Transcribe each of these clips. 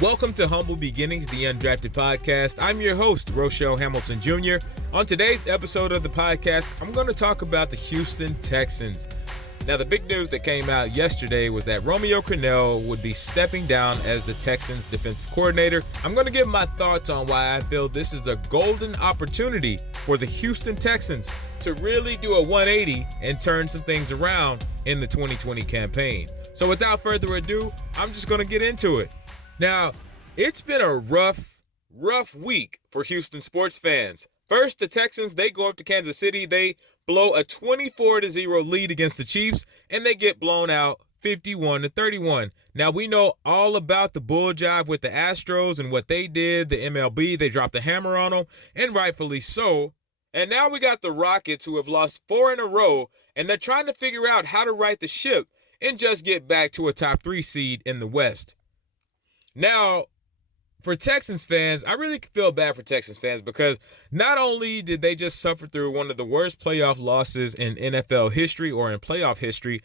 Welcome to Humble Beginnings, the Undrafted Podcast. I'm your host, Roushell Hamilton Jr. On today's episode of the podcast, I'm going to talk about the Houston Texans. Now, the big news that came out yesterday was that Romeo Crennel would be stepping down as the Texans defensive coordinator. I'm going to give my thoughts on why I feel this is a golden opportunity for the Houston Texans to really do a 180 and turn some things around in the 2020 campaign. So without further ado, I'm just going to get into it. Now, it's been a rough week for Houston sports fans. First, the Texans, they go up to Kansas City. They blow a 24-0 lead against the Chiefs, and they get blown out 51-31. Now, we know all about the bull jive with the Astros and what they did, the MLB. They dropped the hammer on them, and rightfully so. And now we got the Rockets, who have lost 4 in a row, and they're trying to figure out how to right the ship and just get back to a top 3 seed in the West. Now, for Texans fans, I really feel bad for Texans fans because not only did they just suffer through one of the worst playoff losses in NFL history or in playoff history,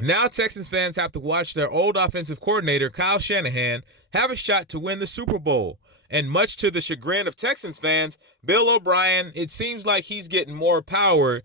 now Texans fans have to watch their old offensive coordinator, Kyle Shanahan, have a shot to win the Super Bowl. And much to the chagrin of Texans fans, Bill O'Brien, it seems like he's getting more power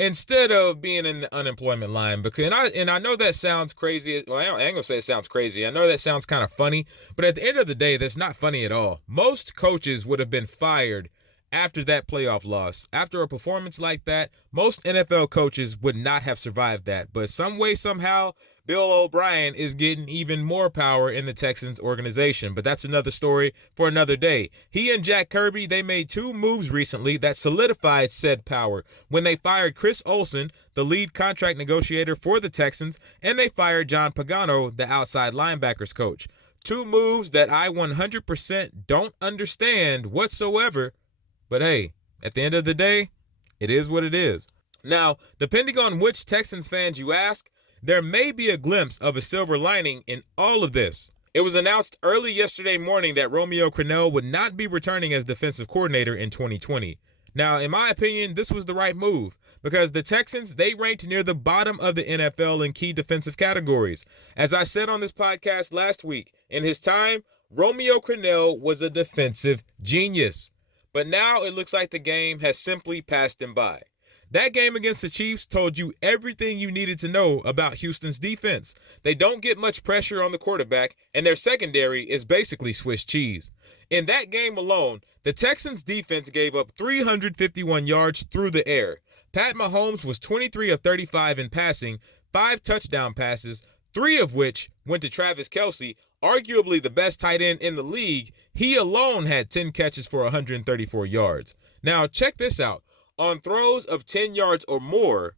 instead of being in the unemployment line. Because I know that sounds crazy. Well, I ain't gonna say it sounds crazy. I know that sounds kind of funny, but at the end of the day, that's not funny at all. Most coaches would have been fired after that playoff loss. After a performance like that, most NFL coaches would not have survived that. But some way, somehow, Bill O'Brien is getting even more power in the Texans organization. But that's another story for another day. He and Jack Kirby, they made 2 moves recently that solidified said power when they fired Chris Olsen, the lead contract negotiator for the Texans, and they fired John Pagano, the outside linebackers coach. 2 moves that I 100% don't understand whatsoever. But hey, at the end of the day, it is what it is. Now, depending on which Texans fans you ask, there may be a glimpse of a silver lining in all of this. It was announced early yesterday morning that Romeo Crennel would not be returning as defensive coordinator in 2020. Now, in my opinion, this was the right move because the Texans, they ranked near the bottom of the NFL in key defensive categories. As I said on this podcast last week, in his time, Romeo Crennel was a defensive genius. But now it looks like the game has simply passed him by. That game against the Chiefs told you everything you needed to know about Houston's defense. They don't get much pressure on the quarterback, and their secondary is basically Swiss cheese. In that game alone, the Texans' defense gave up 351 yards through the air. Pat Mahomes was 23 of 35 in passing, 5 touchdown passes, 3 of which went to Travis Kelce, arguably the best tight end in the league. He alone had 10 catches for 134 yards. Now, check this out. On throws of 10 yards or more,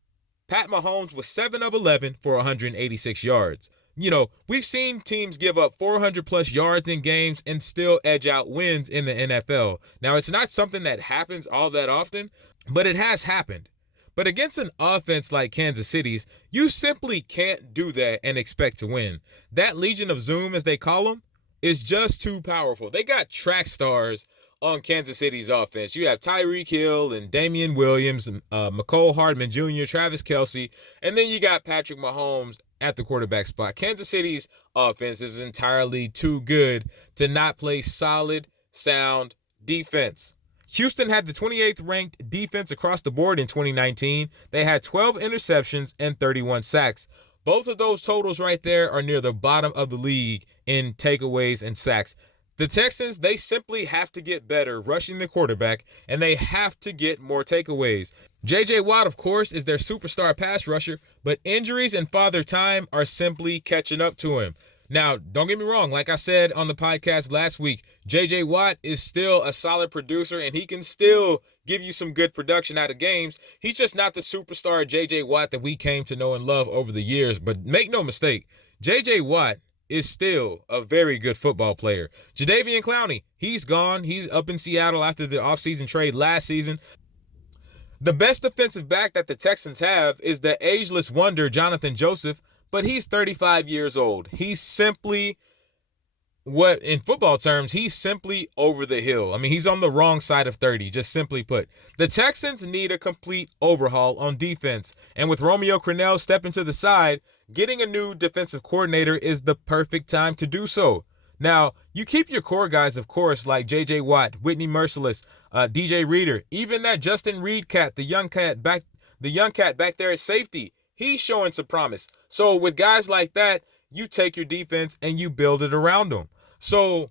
Pat Mahomes was 7 of 11 for 186 yards. You know, we've seen teams give up 400-plus yards in games and still edge out wins in the NFL. Now, it's not something that happens all that often, but it has happened. But against an offense like Kansas City's, you simply can't do that and expect to win. That Legion of Zoom, as they call them, is just too powerful. They got track stars on Kansas City's offense. You have Tyreek Hill and Damian Williams, Mecole Hardman Jr., Travis Kelce, and then you got Patrick Mahomes at the quarterback spot. Kansas City's offense is entirely too good to not play solid, sound defense. Houston had the 28th ranked defense across the board in 2019. They had 12 interceptions and 31 sacks. Both of those totals right there are near the bottom of the league in takeaways and sacks. The Texans, they simply have to get better rushing the quarterback, and they have to get more takeaways. J.J. Watt, of course, is their superstar pass rusher, but injuries and father time are simply catching up to him. Now, don't get me wrong. Like I said on the podcast last week, J.J. Watt is still a solid producer, and he can still give you some good production out of games. He's just not the superstar J.J. Watt that we came to know and love over the years. But make no mistake, J.J. Watt is still a very good football player. Jadeveon Clowney, he's gone. He's up in Seattle after the offseason trade last season. The best defensive back that the Texans have is the ageless wonder, Jonathan Joseph, but he's 35 years old. He's simply, what in football terms, he's simply over the hill. I mean, he's on the wrong side of 30, just simply put. The Texans need a complete overhaul on defense, and with Romeo Crennel stepping to the side, getting a new defensive coordinator is the perfect time to do so. Now, you keep your core guys, of course, like J.J. Watt, Whitney Merciless, DJ Reader, even that Justin Reed cat, the young cat back there at safety. He's showing some promise. So with guys like that, you take your defense and you build it around them. So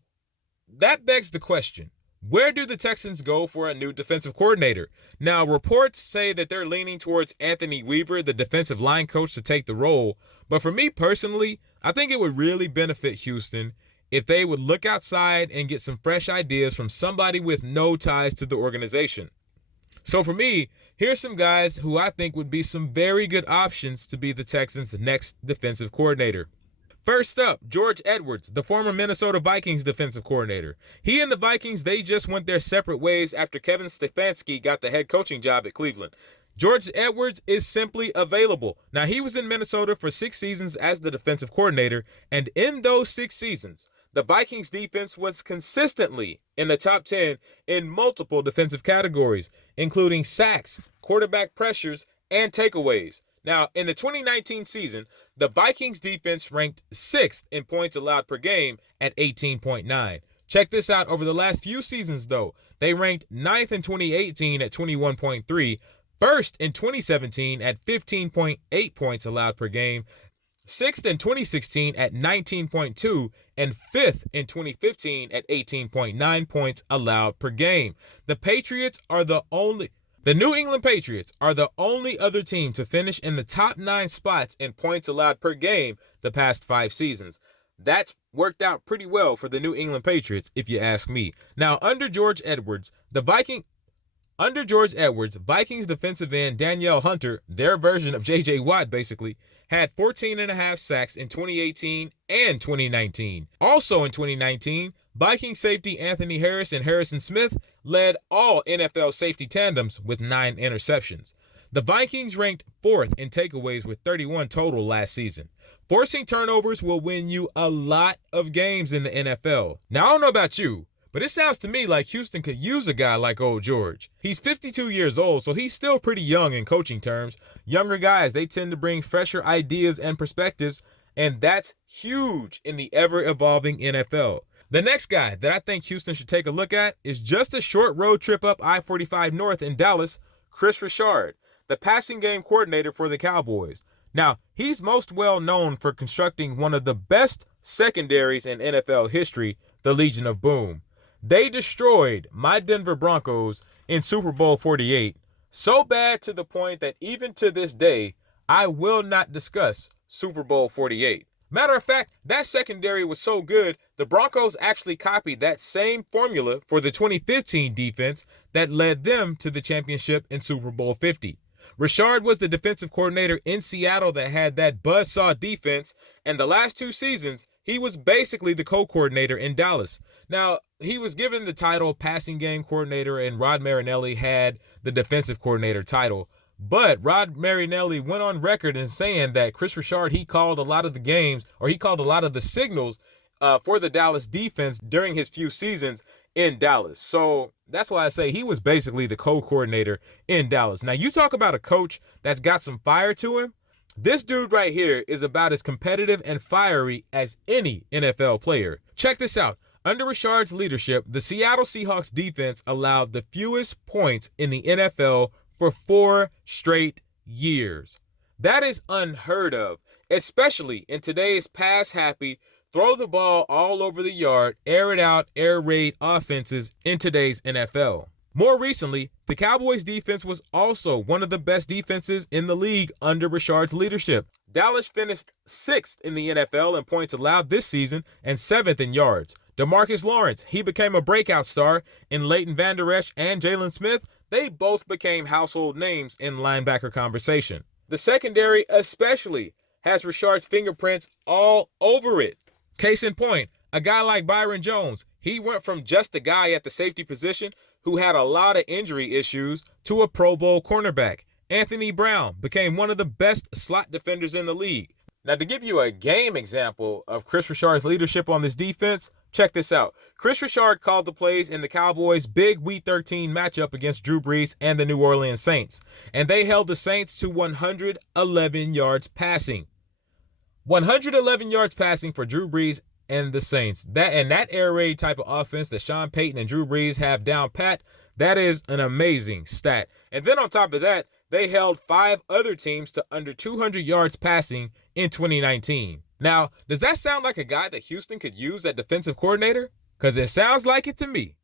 that begs the question, where do the Texans go for a new defensive coordinator? Now, reports say that they're leaning towards Anthony Weaver, the defensive line coach, to take the role. But for me personally, I think it would really benefit Houston if they would look outside and get some fresh ideas from somebody with no ties to the organization. So for me, here's some guys who I think would be some very good options to be the Texans' next defensive coordinator. First up, George Edwards, the former Minnesota Vikings defensive coordinator. He and the Vikings, they just went their separate ways after Kevin Stefanski got the head coaching job at Cleveland. George Edwards is simply available. Now, he was in Minnesota for 6 seasons as the defensive coordinator, and in those 6 seasons, the Vikings defense was consistently in the top 10 in multiple defensive categories, including sacks, quarterback pressures, and takeaways. Now, in the 2019 season, the Vikings defense ranked 6th in points allowed per game at 18.9. Check this out. Over the last few seasons, though, they ranked 9th in 2018 at 21.3, 1st in 2017 at 15.8 points allowed per game, 6th in 2016 at 19.2, and 5th in 2015 at 18.9 points allowed per game. The New England Patriots are the only other team to finish in the top 9 spots in points allowed per game the past 5 seasons. That's worked out pretty well for the New England Patriots, if you ask me. Now, under George Edwards, Vikings defensive end Danielle Hunter, their version of J.J. Watt basically, had 14.5 sacks in 2018 and 2019. Also in 2019, Viking safety Anthony Harris and Harrison Smith led all NFL safety tandems with 9 interceptions. The Vikings ranked 4th in takeaways with 31 total last season. Forcing turnovers will win you a lot of games in the NFL. Now, I don't know about you, but it sounds to me like Houston could use a guy like old George. He's 52 years old, so he's still pretty young in coaching terms. Younger guys, they tend to bring fresher ideas and perspectives, and that's huge in the ever-evolving NFL. The next guy that I think Houston should take a look at is just a short road trip up I-45 North in Dallas, Chris Richard, the passing game coordinator for the Cowboys. Now, he's most well known for constructing one of the best secondaries in NFL history, the Legion of Boom. They destroyed my Denver Broncos in Super Bowl 48, so bad to the point that even to this day, I will not discuss Super Bowl 48. Matter of fact, that secondary was so good, the Broncos actually copied that same formula for the 2015 defense that led them to the championship in Super Bowl 50. Richard was the defensive coordinator in Seattle that had that buzzsaw defense, and the last 2 seasons, he was basically the co-coordinator in Dallas. Now, he was given the title passing game coordinator, and Rod Marinelli had the defensive coordinator title. But Rod Marinelli went on record in saying that Chris Richard, he called a lot of the games, or he called a lot of the signals for the Dallas defense during his few seasons in Dallas. So that's why I say he was basically the co-coordinator in Dallas. Now, you talk about a coach that's got some fire to him. This dude right here is about as competitive and fiery as any NFL player. Check this out. Under Richard's leadership, the Seattle Seahawks defense allowed the fewest points in the NFL for 4 straight years. That is unheard of, especially in today's pass-happy, throw the ball all over the yard, air it out, air raid offenses in today's NFL. More recently, the Cowboys defense was also one of the best defenses in the league under Richard's leadership. Dallas finished 6th in the NFL in points allowed this season and 7th in yards. DeMarcus Lawrence, he became a breakout star, and Leighton Vander Esch and Jalen Smith, they both became household names in linebacker conversation. The secondary especially has Richard's fingerprints all over it. Case in point, a guy like Byron Jones, he went from just a guy at the safety position who had a lot of injury issues to a Pro Bowl cornerback. Anthony Brown became one of the best slot defenders in the league. Now, to give you a game example of Chris Richard's leadership on this defense, check this out. Chris Richard called the plays in the Cowboys' big Week 13 matchup against Drew Brees and the New Orleans Saints, and they held the Saints to 111 yards passing. 111 yards passing for Drew Brees and the Saints. That air raid type of offense that Sean Payton and Drew Brees have down pat, that is an amazing stat. And then on top of that, they held 5 other teams to under 200 yards passing in 2019. Now, does that sound like a guy that Houston could use at defensive coordinator? Because it sounds like it to me.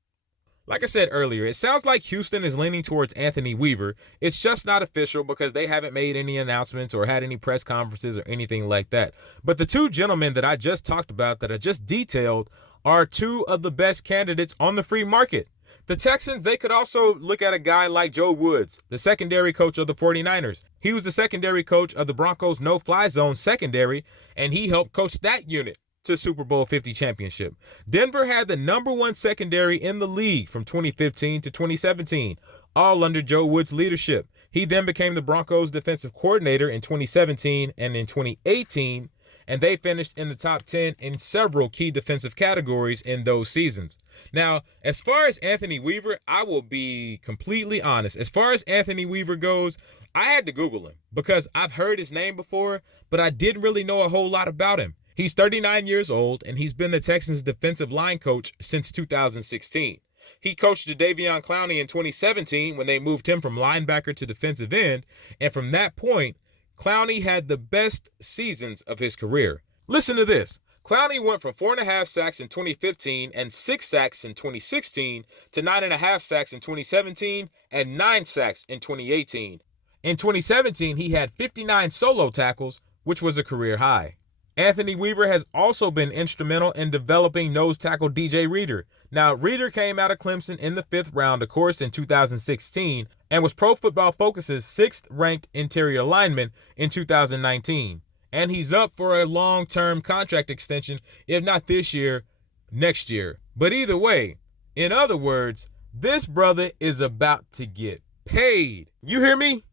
Like I said earlier, it sounds like Houston is leaning towards Anthony Weaver. It's just not official because they haven't made any announcements or had any press conferences or anything like that. But the 2 gentlemen that I just talked about, that I just detailed, are 2 of the best candidates on the free market. The Texans, they could also look at a guy like Joe Woods, the secondary coach of the 49ers. He was the secondary coach of the Broncos no-fly zone secondary, and he helped coach that unit to Super Bowl 50 championship. Denver had the #1 secondary in the league from 2015 to 2017, all under Joe Woods' leadership. He then became the Broncos defensive coordinator in 2017 and in 2018, and they finished in the top 10 in several key defensive categories in those seasons. Now, as far as Anthony Weaver, I will be completely honest. As far as Anthony Weaver goes, I had to Google him because I've heard his name before, but I didn't really know a whole lot about him. He's 39 years old, and he's been the Texans' defensive line coach since 2016. He coached Jadeveon Clowney in 2017 when they moved him from linebacker to defensive end, and from that point, Clowney had the best seasons of his career. Listen to this. Clowney went from 4.5 sacks in 2015 and 6 sacks in 2016 to 9.5 sacks in 2017 and 9 sacks in 2018. In 2017, he had 59 solo tackles, which was a career high. Anthony Weaver has also been instrumental in developing nose tackle DJ Reader. Now, Reader came out of Clemson in the 5th round, of course, in 2016, and was Pro Football Focus's 6th-ranked interior lineman in 2019. And he's up for a long-term contract extension, if not this year, next year. But either way, in other words, this brother is about to get paid. You hear me?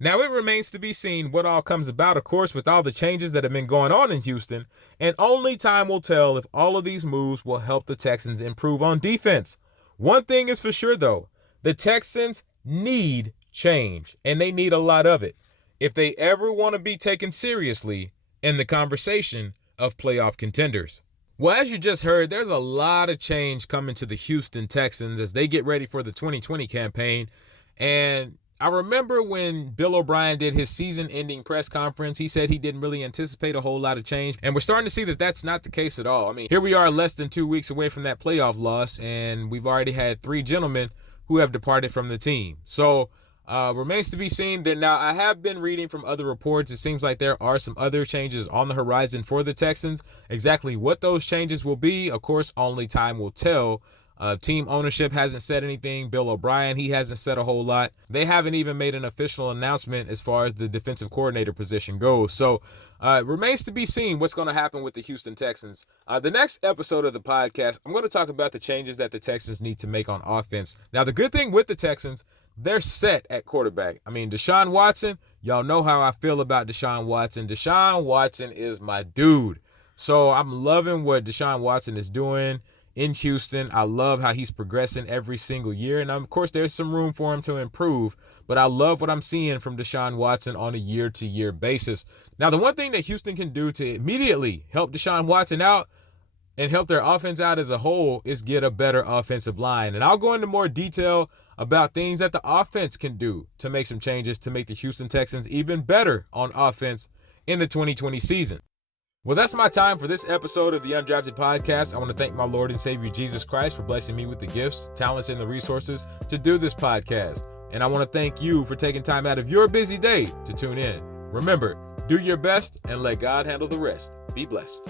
Now, it remains to be seen what all comes about, of course, with all the changes that have been going on in Houston, and only time will tell if all of these moves will help the Texans improve on defense. One thing is for sure, though, the Texans need change, and they need a lot of it, if they ever want to be taken seriously in the conversation of playoff contenders. Well, as you just heard, there's a lot of change coming to the Houston Texans as they get ready for the 2020 campaign, and I remember when Bill O'Brien did his season-ending press conference, he said he didn't really anticipate a whole lot of change, and we're starting to see that that's not the case at all. I mean, here we are less than 2 weeks away from that playoff loss, and we've already had 3 gentlemen who have departed from the team. So, remains to be seen. Now, I have been reading from other reports. It seems like there are some other changes on the horizon for the Texans. Exactly what those changes will be, of course, only time will tell. Team ownership hasn't said anything. Bill O'Brien, he hasn't said a whole lot. They haven't even made an official announcement as far as the defensive coordinator position goes. So it remains to be seen what's going to happen with the Houston Texans. The next episode of the podcast, I'm going to talk about the changes that the Texans need to make on offense. Now, the good thing with the Texans, they're set at quarterback. I mean, Deshaun Watson, y'all know how I feel about Deshaun Watson. Deshaun Watson is my dude. So I'm loving what Deshaun Watson is doing in Houston. I love how he's progressing every single year. And of course, there's some room for him to improve, but I love what I'm seeing from Deshaun Watson on a year-to-year basis. Now, the one thing that Houston can do to immediately help Deshaun Watson out and help their offense out as a whole is get a better offensive line. And I'll go into more detail about things that the offense can do to make some changes to make the Houston Texans even better on offense in the 2020 season. Well, that's my time for this episode of the Undrafted Podcast. I want to thank my Lord and Savior Jesus Christ for blessing me with the gifts, talents, and the resources to do this podcast. And I want to thank you for taking time out of your busy day to tune in. Remember, do your best and let God handle the rest. Be blessed.